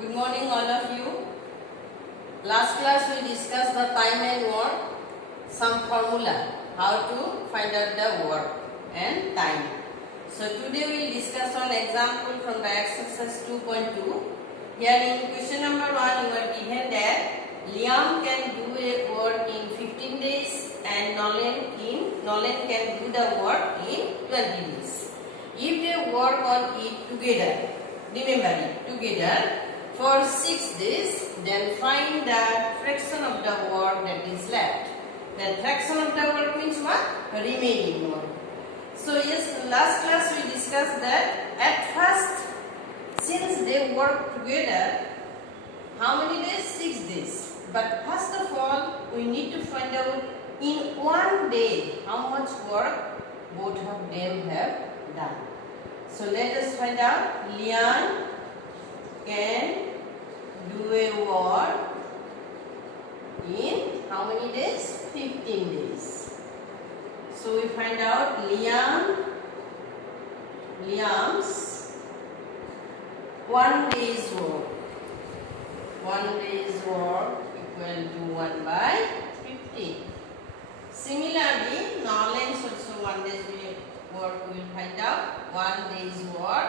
Good morning all of you. Last class we discussed the time and work, some formula, how to find out the work and time. So today we will discuss one example from the exercise 2.2. Here in question number 1 you are given that Liam can do a work in 15 days and Nolan can do the work in 20 days. If they work on it together, remember it, together for 6 days, then find the fraction of the work that is left. The fraction of the work means what? Remaining work. So yes, last class we discussed that at first, since they work together, how many days? 6 days. But first of all, we need to find out in one day how much work both of them have done. So let us find out. Liam can do a work in how many days? 15 days. So we find out Liam's 1 day's work. 1 day's work equal to 1 by 15. Similarly, Nolan's also 1 day's work we will find out. 1 day's work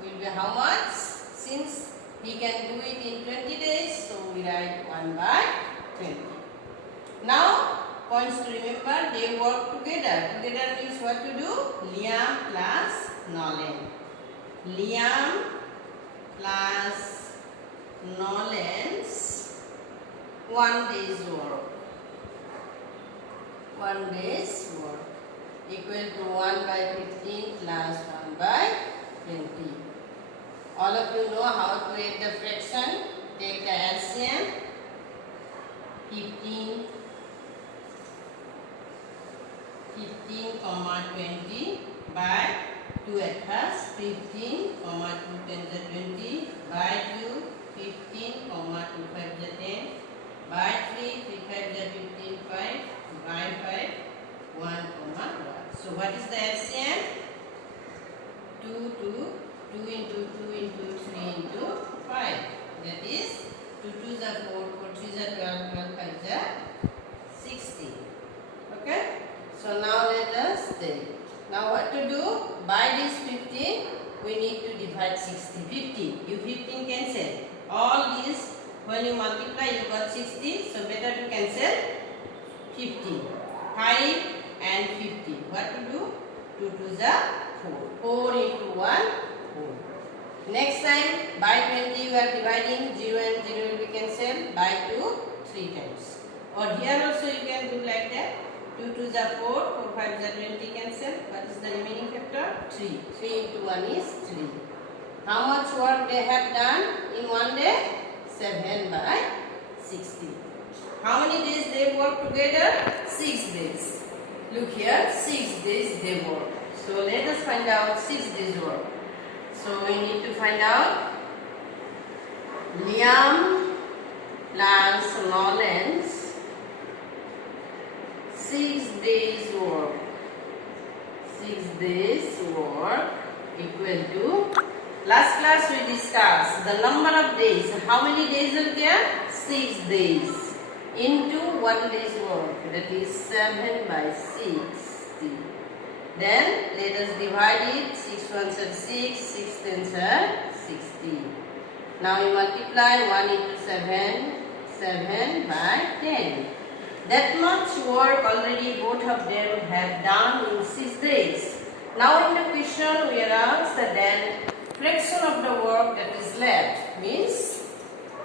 will be how much? Since he can do it in 20 days, so we write 1 by 20. Now, points to remember, they work together. Together means what to do? Liam plus Nolan. Liam plus Nolan's 1 day's work. 1 day's work equal to 1 by 15 plus 1 by 20. All of you know how to add the fraction. Take the LCM. 15, 20 by 2 at first. 15, 2 10 is 20 by 2. 15, 2 5 is 10 by 3. 3 5 is 15, 5 by 5. 1, 1. So what is the LCM? 2 into 3 into 5. That is 2 2s are 4, 4 3s are 12, 12 5s are 16. Okay? So now let us take. Now what to do? By this 15, we need to divide 60. 15. You 15 cancel. All these, when you multiply, you got 60. So better to cancel 15. 5 and 50. What to do? 2 2s are 4. 4 into 1, 4. Next time, by 20 you are dividing, 0 and 0 will be cancelled, by 2, 3 times. Or here also you can do like that. 2 2s are 4, 4 5s are 20 cancel. What is the remaining factor? 3. 3 into 1 is 3. How much work they have done in one day? 7 by 60. How many days they work together? 6 days. Look here, 6 days they work. So let us find out 6 days work. So we need to find out Liam plus Nolan's 6 days work. 6 days work equal to, last class we discussed the number of days. How many days are there? 6 days into 1 day's work. That is 7 by 60. Then let us divide it. 6 ones are 6, 6 tens are 60. Now you multiply 1 into 7, 7 by 10. That much work already both of them have done in 6 days. Now in the question we are asked that fraction of the work that is left means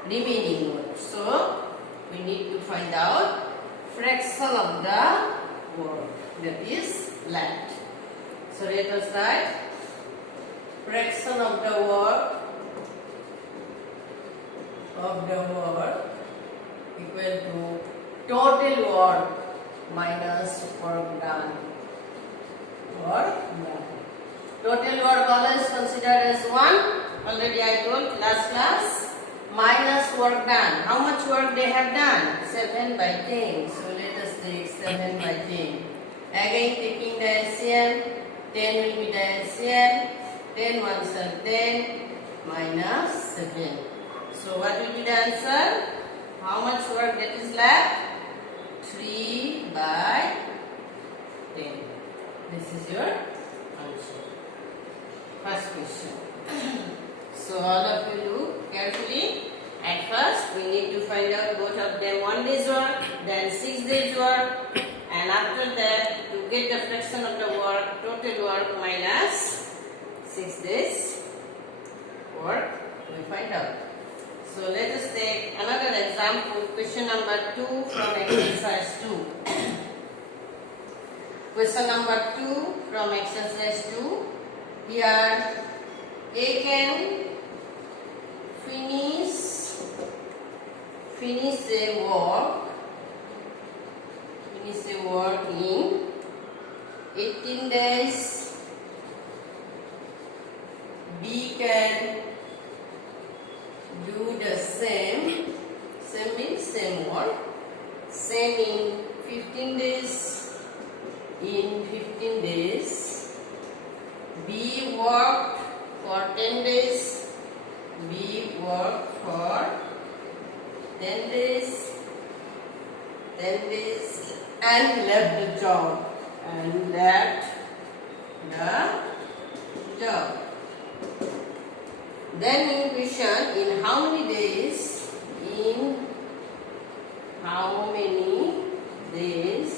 remaining work. So we need to find out fraction of the work that is left. So let us write fraction of the work equal to total work minus work done. Total work always considered as 1. Already I told last class. Minus work done. How much work they have done? 7 by 10. So let us take 7 by 10. Again taking the LCM. 10 will be the LCM. 10 ones are 10 minus 7. So what will be the answer? How much work that is left? 3 by 10. This is your answer. First question. So all of you look carefully. At first we need to find out both of them 1 day's work, then 6 days work, and after that to get the fraction of the work, total work minus 6 days work, we find out. So let us take another example, question number 2 from exercise 2. Question number 2 from exercise 2. Here A can finish a work in 18 days. B can do the same means same work, same in 15 days. In 15 days, B worked for 10 days. B worked for 10 days and left the job. Then in question, in how many days? In how many days?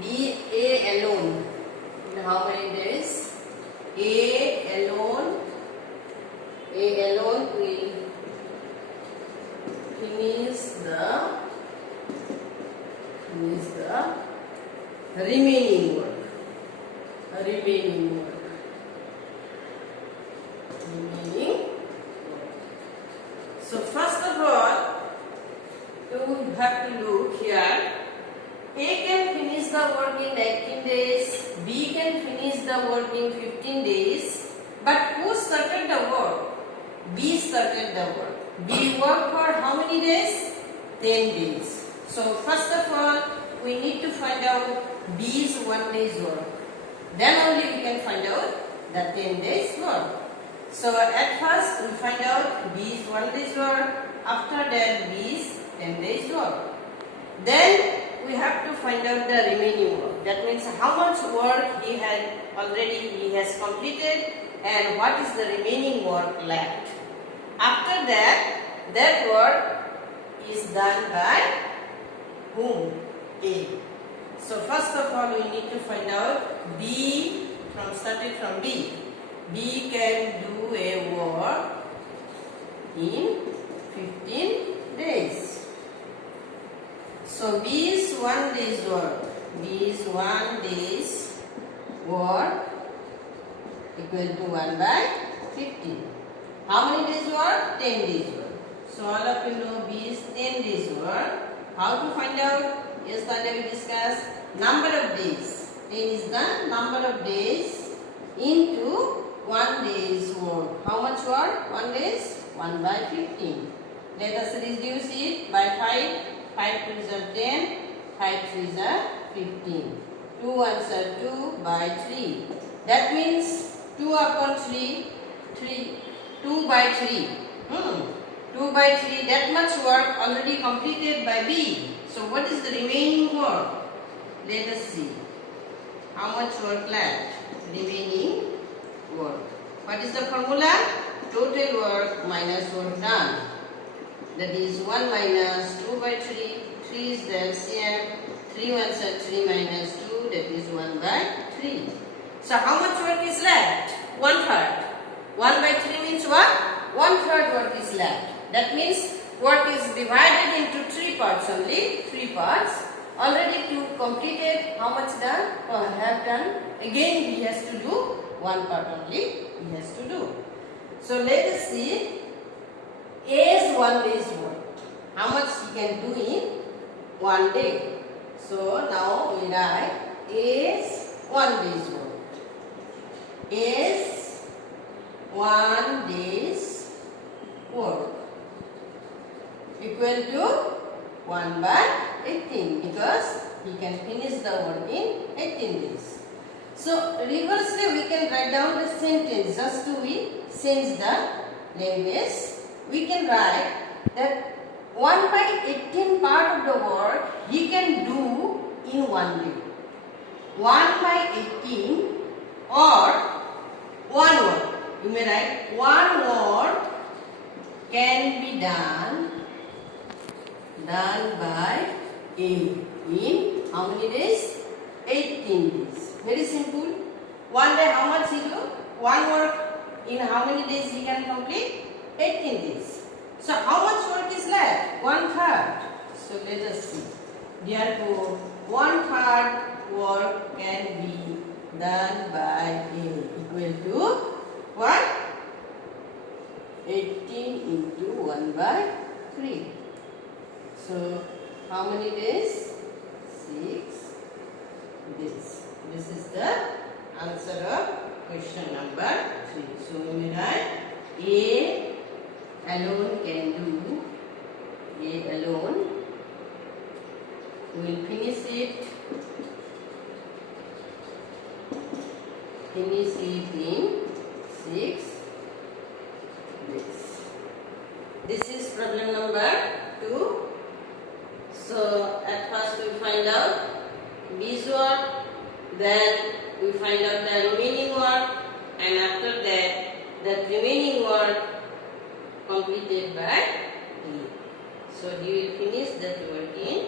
B A alone. In how many days? A alone will finish the remaining work. So first of all, you have to look here. A can finish the work in 18 days, B can finish the work in 15 days, but who started the work? B started the work. B worked for how many days? 10 days. So first of all, we need to find out B's 1 day's work. Then only we can find out the 10 days work. So at first we find out B's 1 day's work. After that B's 10 days work. Then we have to find out the remaining work. That means how much work he has completed and what is the remaining work left. After that work is done by whom? A. So first of all we need to find out B starting from B. B can do a work in 15 days. So B's 1 day's work. B's 1 day's work equal to 1 by 15. How many days work? 10 days work. So all of you know B's 10 days work. How to find out? Yesterday we discussed number of days. 10 is the number of days into 1 day's work. How much work? 1 day's? 1 by 15. Let us reduce it by 5. 5 2s are 10, 5 3s are 15. 2 1s are 2 by 3. That means 2 upon 3, 2 by 3. 2 by 3, that much work already completed by B. So what is the remaining work? Let us see. How much work left? Remaining work. What is the formula? Total work minus work done. That is 1 minus 2 by 3. 3 is the LCM. 3 1s are 3 minus 2. That is 1 by 3. So how much work is left? 1/3. 1 by 3 means what? 1/3 work is left. That means work is divided into 3 parts only. 3 parts. Already 2 completed. How much done? Have done. Again he has to do 1 part only. He has to do. So let us see A's 1 day's work. How much he can do in 1 day. So now we write A's 1 day's work. A's 1 day's work equal to 1 by 18 because he can finish the work in 18 days. So reversely we can write down the sentence just to we change the language. We can write that 1/18 part of the work he can do in one day. 1/18 or one word. You may write one word can be done by A in how many days? 18 days. Very simple. One day how much he do? One work in how many days he can complete? 18 days. So how much work is left? 1/3. So let us see. Therefore 1/3 work can be done by A equal to what? 18 into 1/3. So how many days? 6 days. This is the answer of question number 3. So we will write A alone can do. A alone. We will finish it. Finish it in 6 days. This is problem number 2. So at first we find out this work, then we find out the remaining work, and after that remaining work completed by D. So you will finish that work in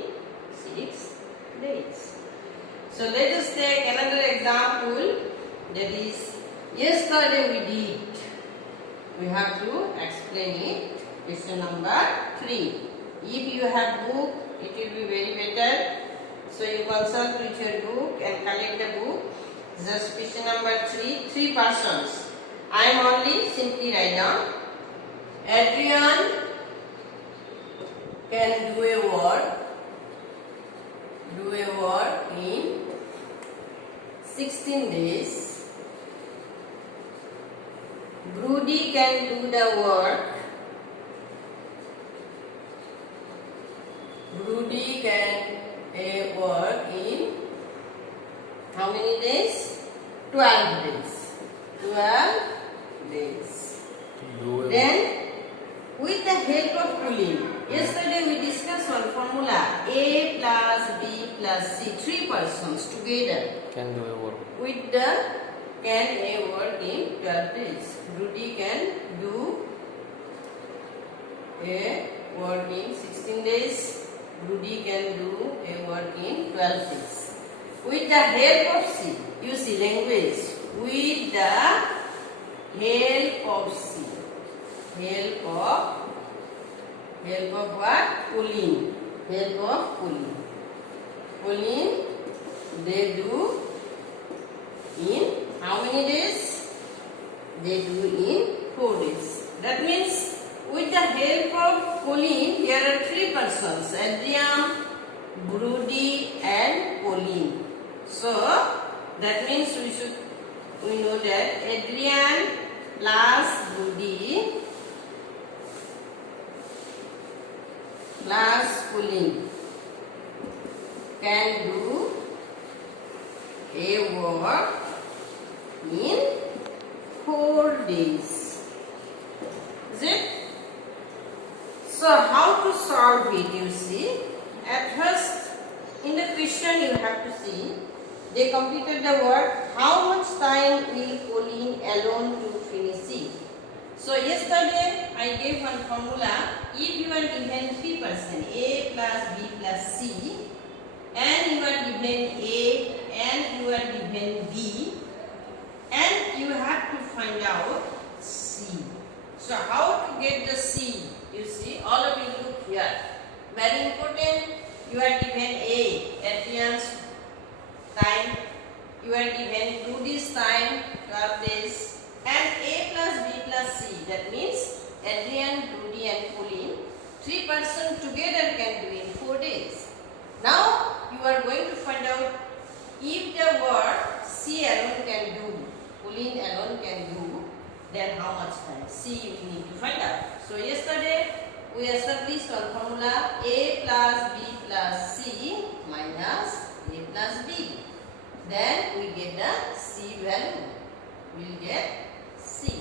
6 days. So let us take another example, that is yesterday we did. We have to explain it. Question number 3. If you have book, it will be very better. So you consult with your book and collect the book. Just question number 3. 3 persons. I am only simply write down. Adrian can do a work in 16 days. Brody can do the work. Brody can work in how many days? 12 days. 12 days. Then with the help of Colleen, yesterday we discussed one formula A plus B plus C. 3 persons together can do a work. With the can A work in 12 days. Rudy can do a work in 16 days. Rudy can do a work in 12 days. With the help of C, you see language. With the help of C. Help of what? Colleen. Help of Colleen. Colleen, they do in how many days? They do in 4 days. That means with the help of Colleen, there are 3 persons: Adrian, Brody, and Colleen. So that means we know that Adrian plus Brody plus Colleen can do a work in 4 days. Is it? So how to solve it? You see, at first in the question you have to see they completed the work. How much time will Colleen alone to finish it? So yesterday I gave one formula. If you are given 3 persons, A plus B plus C, and you are given A and you are given B, and you have to find out C. So how to get the C? You see, all of you look here. Very important. You are given A, Adrian's time. You are given Rudy's time, 12 days, and A plus B plus C. That means Adrian, Rudy, and Colleen, 3 persons together can do in 4 days. Now you are going to find out if the work C alone can do, Colleen alone can do, then how much time? C you need to find out. So yesterday we established one formula: A plus B plus C minus A plus B. then we get the C value. We will get C.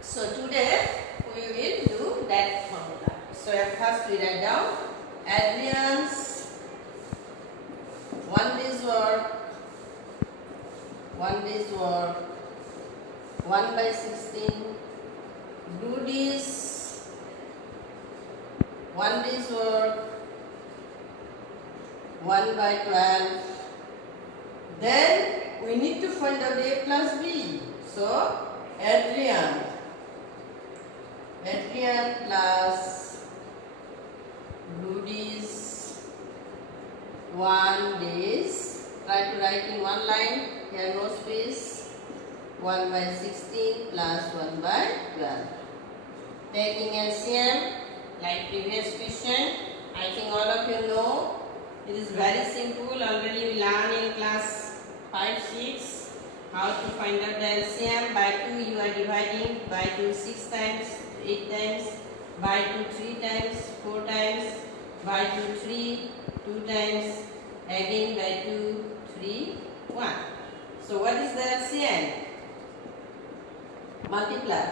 So today we will do that formula. So at first we write down Adrian's 1 day's work 1/16. Rudy's 1 day's work 1/12. Then we need to find out A plus B. So Adrian plus Rudy's 1 days. Try to write in one line. Here no space. 1/16 plus 1/12. Taking LCM like previous question. I think all of you know. It is very simple. Already we learned in class 5, 6 how to find out the LCM. By 2 you are dividing, by 2 6 times, 8 times, by 2 3 times, 4 times, by 2 3 2 times, again by 2 3 1. So what is the LCM? Multiply.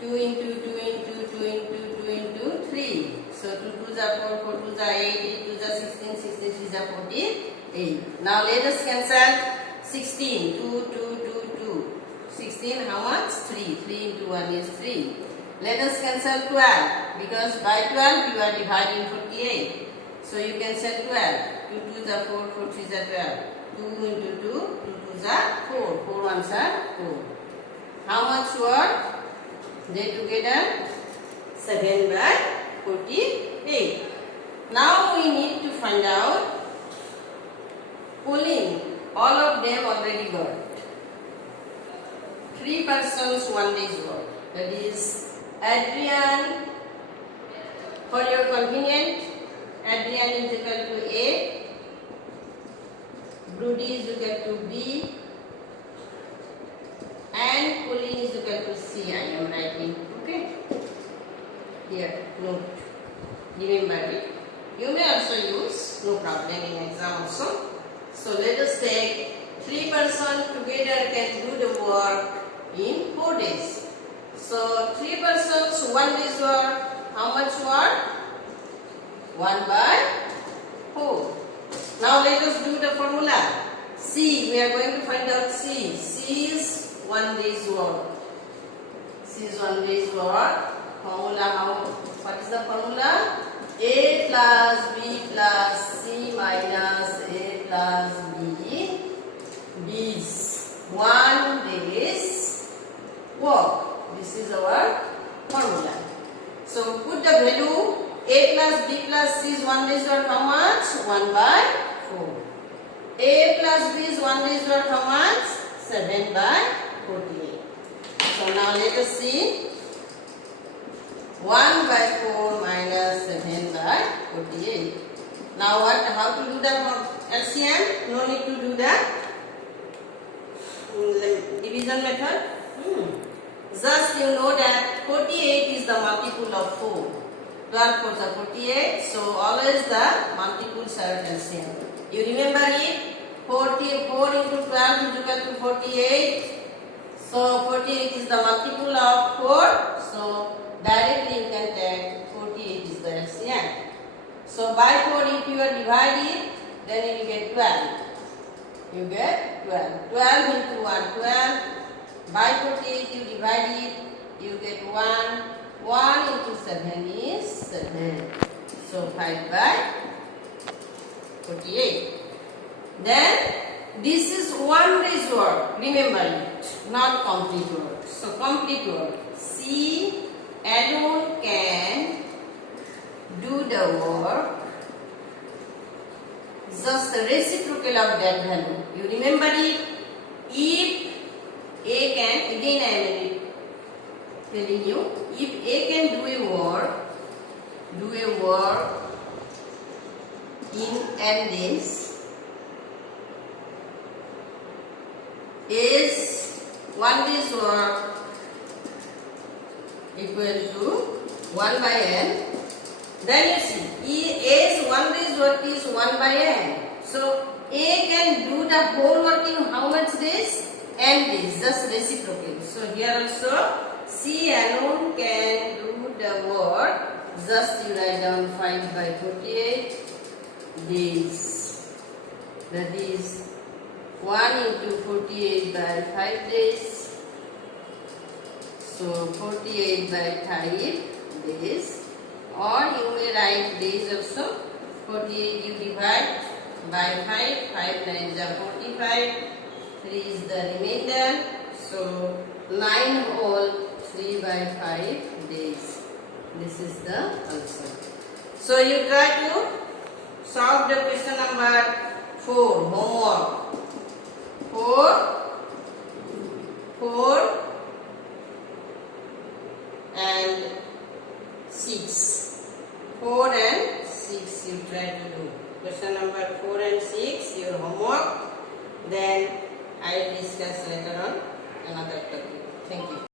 2 into 2 into 2 into 2 into 3. So 2 2s are 4, 4 2s are 8, 8 2s are 16, 16 3s are 48. Now let us cancel 16. 2, 2, 2, 2. 16 how much? 3. 3 into 1 is 3. Let us cancel 12 because by 12 you are dividing 48. So you cancel 12. 2 2s are 4, 4 3s are 12. 2 into 2, 2 2s are 4, 4 1s are 4. How much work? They together 7/48. Now we need to find out Pauline. All of them already got. 3 persons 1 day's work. That is Adrian. For your convenience, Adrian is equal to A. Rudy is equal to B. And Pauline is equal to C. I am writing. Okay. Here, note. Remember it. You may also use, no problem in exam also. So let us take 3 persons together can do the work in 4 days. So 3 persons 1 day's work. How much work? 1/4. Now let us do the formula. C. We are going to find out C. C is 1 day's work. C is 1 day's work. Formula how? What is the formula? A plus B plus C minus A plus B is 1 day's work. This is our formula. So put the value A plus B plus C is 1 day's work. How much? 1/4. A plus B is 1 day's work. How much? 7/48. So now let us see. 1/4 minus 7/48. Now what? How to do the LCM? No need to do the division method. Just you know that 48 is the multiple of 4. 12 4s are 48. So always the multiples are LCM. You remember it? 4 into 12 is equal to 48. So 48 is the multiple of 4. So directly you can take 48 is the LCM. So by 4 if you are divided, then you will get 12. You get 12. 12 into 1, 12. By 48 you divide it, you get 1. 1 into 7 is 7. So 5/48. Then this is 1 day's work. Remember it, not complete work. So complete work. C alone can do the work. Just the reciprocal of that value. You remember it? If A can, again I am telling you, if A can do a work in n days, is 1 day's work equal to 1/n. Then you see, A's 1 day's work is 1/n. So A can do the whole work in how much days? N days, just reciprocate. So here also C alone can do the work. Just you write down 5 by 48 days. That is 1 into 48 by 5 days. So 48 by 5 days. Or you may write days also. 48 you divide by 5. 5 9s are 45. 3 is the remainder. So 9 whole 3 by 5 days. This is the answer. So you try to solve the question number 4, homework. 4 and 6. 4 and 6 you try to do. Question number 4 and 6 your homework. Then I will discuss later on another topic.